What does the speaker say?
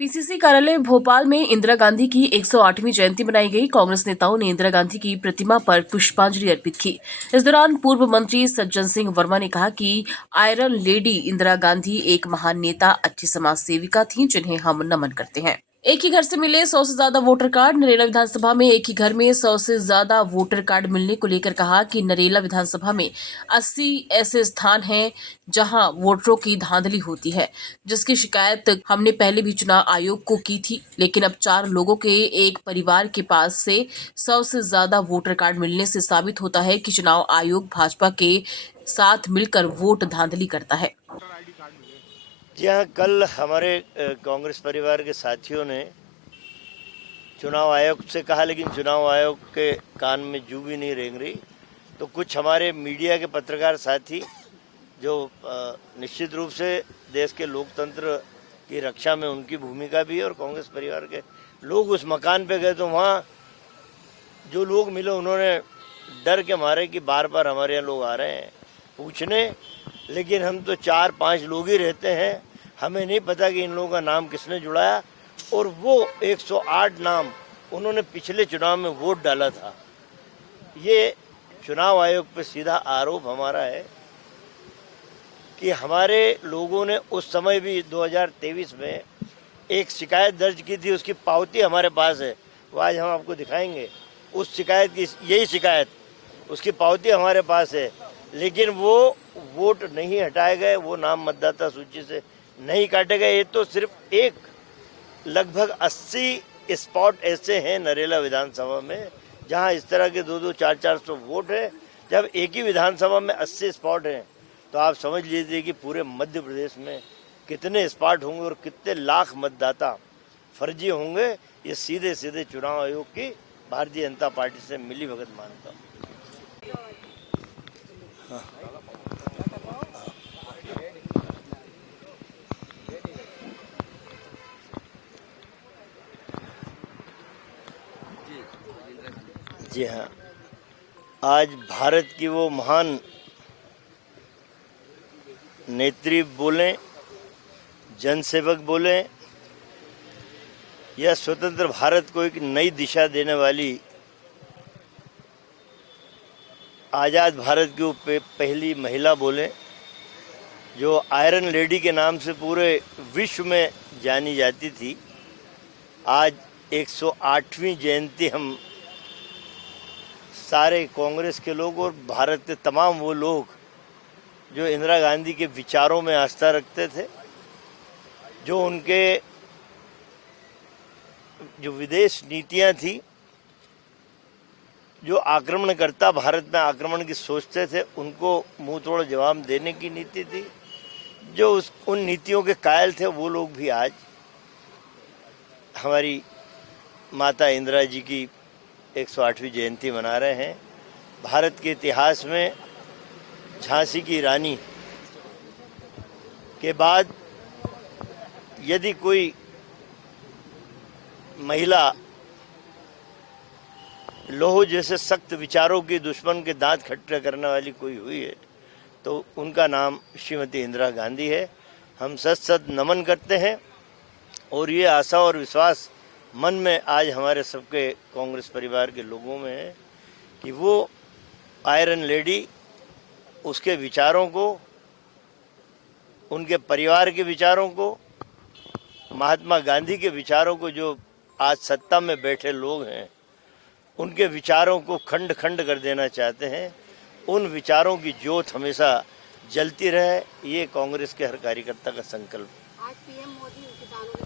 PCC कार्यालय भोपाल में इंदिरा गांधी की 108वीं जयंती मनाई गई। कांग्रेस नेताओं ने इंदिरा गांधी की प्रतिमा पर पुष्पांजलि अर्पित की। इस दौरान पूर्व मंत्री सज्जन सिंह वर्मा ने कहा कि आयरन लेडी इंदिरा गांधी एक महान नेता, अच्छी समाज सेविका थीं, जिन्हें हम नमन करते हैं। एक ही घर से मिले 100 से ज्यादा वोटर कार्ड। नरेला विधानसभा में एक ही घर में 100 से ज्यादा वोटर कार्ड मिलने को लेकर कहा कि नरेला विधानसभा में 80 ऐसे स्थान हैं जहां वोटरों की धांधली होती है, जिसकी शिकायत हमने पहले भी चुनाव आयोग को की थी। लेकिन अब 4 लोगों के एक परिवार के पास से 100 से ज्यादा वोटर कार्ड मिलने से साबित होता है कि चुनाव आयोग भाजपा के साथ मिलकर वोट धांधली करता है। जी हाँ, कल हमारे कांग्रेस परिवार के साथियों ने चुनाव आयोग से कहा, लेकिन चुनाव आयोग के कान में जू भी नहीं रेंग रही। तो कुछ हमारे मीडिया के पत्रकार साथी जो निश्चित रूप से देश के लोकतंत्र की रक्षा में उनकी भूमिका भी है, और कांग्रेस परिवार के लोग उस मकान पे गए तो वहाँ जो लोग मिले उन्होंने डर के मारे कि बार बार हमारे यहाँ लोग आ रहे हैं पूछने, लेकिन हम तो 4-5 लोग ही रहते हैं, हमें नहीं पता कि इन लोगों का नाम किसने जुड़ाया। और वो 108 नाम उन्होंने पिछले चुनाव में वोट डाला था। ये चुनाव आयोग पे सीधा आरोप हमारा है कि हमारे लोगों ने उस समय भी 2023 में एक शिकायत दर्ज की थी, उसकी पावती हमारे पास है, वो आज हम आपको दिखाएंगे। उस शिकायत की यही शिकायत, उसकी पावती हमारे पास है, लेकिन वो वोट नहीं हटाए गए, वो नाम मतदाता सूची से नहीं काटे गए। ये तो सिर्फ एक, लगभग 80 स्पॉट ऐसे हैं नरेला विधानसभा में जहां इस तरह के 200, 400 वोट है। जब एक ही विधानसभा में 80 स्पॉट हैं तो आप समझ लीजिए कि पूरे मध्य प्रदेश में कितने स्पॉट होंगे और कितने लाख मतदाता फर्जी होंगे। ये सीधे सीधे चुनाव आयोग की भारतीय जनता पार्टी से मिली भगत मानता हूँ। जी हाँ, आज भारत की वो महान नेत्री बोलें, जनसेवक बोलें, या स्वतंत्र भारत को एक नई दिशा देने वाली आज़ाद भारत की वो पहली महिला बोलें, जो आयरन लेडी के नाम से पूरे विश्व में जानी जाती थी। आज 108वीं जयंती हम सारे कांग्रेस के लोग और भारत के तमाम वो लोग जो इंदिरा गांधी के विचारों में आस्था रखते थे, जो उनके जो विदेश नीतियां थी, जो आक्रमणकर्ता भारत में आक्रमण की सोचते थे, उनको मुंह तोड़ जवाब देने की नीति थी। जो उन नीतियों के कायल थे वो लोग भी आज हमारी माता इंदिरा जी की 108वीं जयंती मना रहे हैं। भारत के इतिहास में झांसी की रानी के बाद यदि कोई महिला लोह जैसे सख्त विचारों की दुश्मन के दांत खट्टे करने वाली कोई हुई है तो उनका नाम श्रीमती इंदिरा गांधी है। हम सत नमन करते हैं और ये आशा और विश्वास मन में आज हमारे सबके कांग्रेस परिवार के लोगों में है कि वो आयरन लेडी, उसके विचारों को, उनके परिवार के विचारों को, महात्मा गांधी के विचारों को, जो आज सत्ता में बैठे लोग हैं उनके विचारों को खंड खंड कर देना चाहते हैं, उन विचारों की ज्योत हमेशा जलती रहे, ये कांग्रेस के हर कार्यकर्ता का संकल्प। आज पीएम मोदी किसानों के